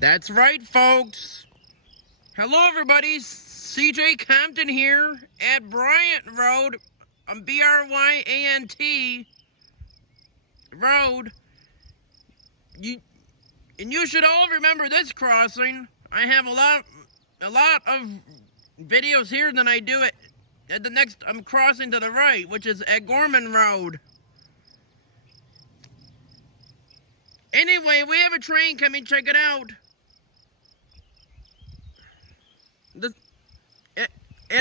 That's right, folks. Hello, everybody. CJ Compton here at Bryant Road, Bryant Road. You should all remember this crossing. I have a lot of videos here than I do at the next. I'm crossing to the right, which is at Gorman Road. Anyway, we have a train coming. Check it out.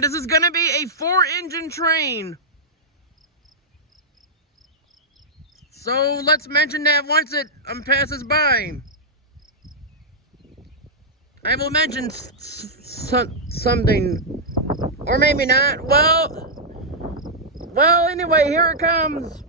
This is gonna be a 4-engine train. So let's mention that once it passes by. I will mention something, or maybe not. Well. Anyway, here it comes.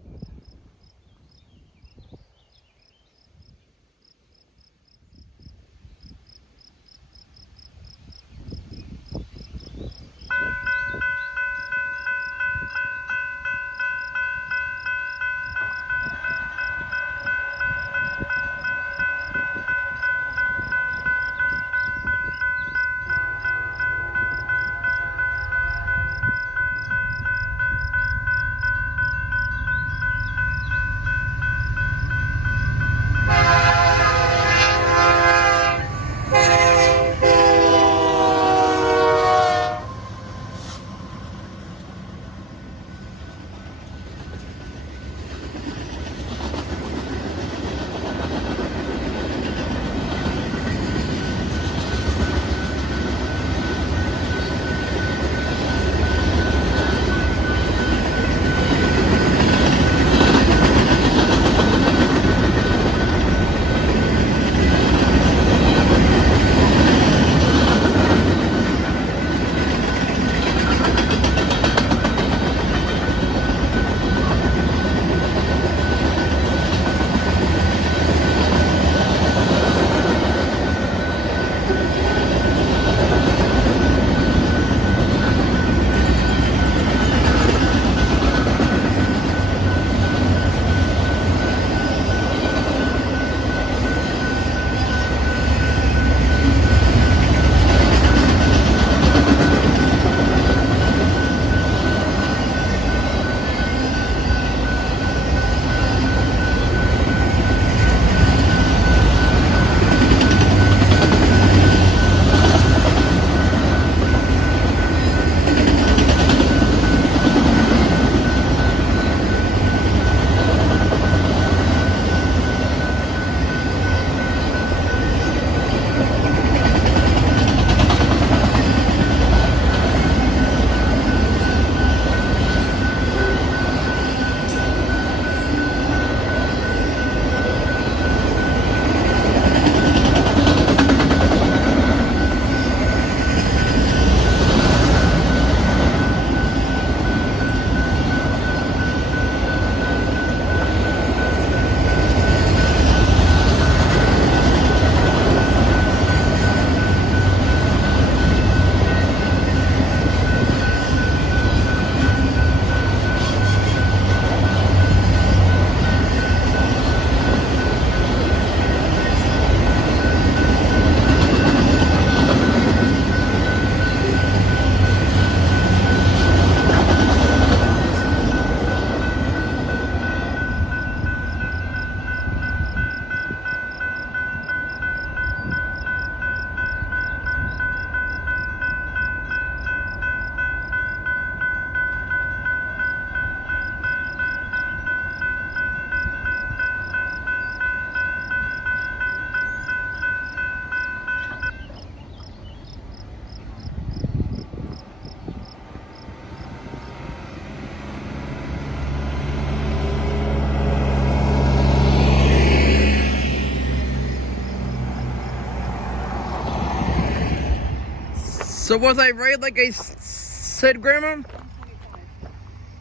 So was I right like I said, Grandma?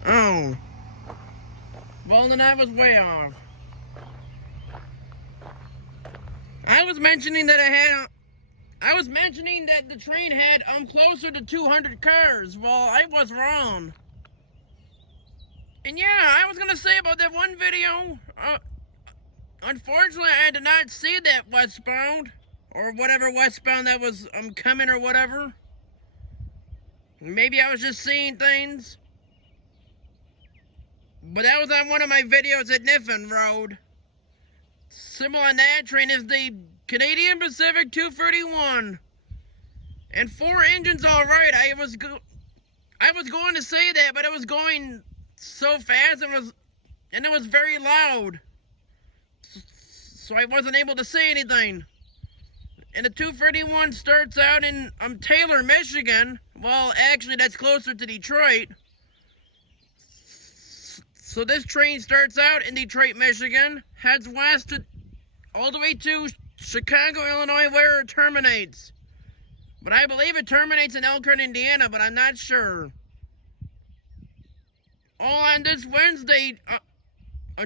Oh. Well, then I was way off. I was mentioning that the train had closer to 200 cars. Well, I was wrong. And yeah, I was gonna say about that one video. Unfortunately, I did not see that Westbound. or whatever westbound that was coming or whatever. Maybe I was just seeing things. But that was on one of my videos at Niffen Road. Symbol on that train is the Canadian Pacific 231. And 4 engines all right. I was going to say that, but it was going so fast and it was very loud. So I wasn't able to say anything. And the 231 starts out in Taylor, Michigan. Well, actually, that's closer to Detroit. So this train starts out in Detroit, Michigan, heads west all the way to Chicago, Illinois, where it terminates. But I believe it terminates in Elkhart, Indiana, but I'm not sure. All on this Wednesday,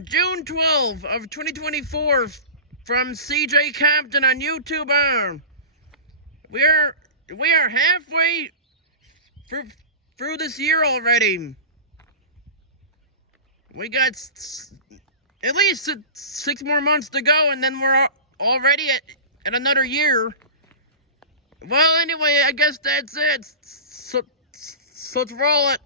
June 12th of 2024, from CJ Compton on YouTube. We are halfway through this year already. We got at least 6 more months to go, and then we're already at another year. Well, anyway, I guess that's it. So let's roll it.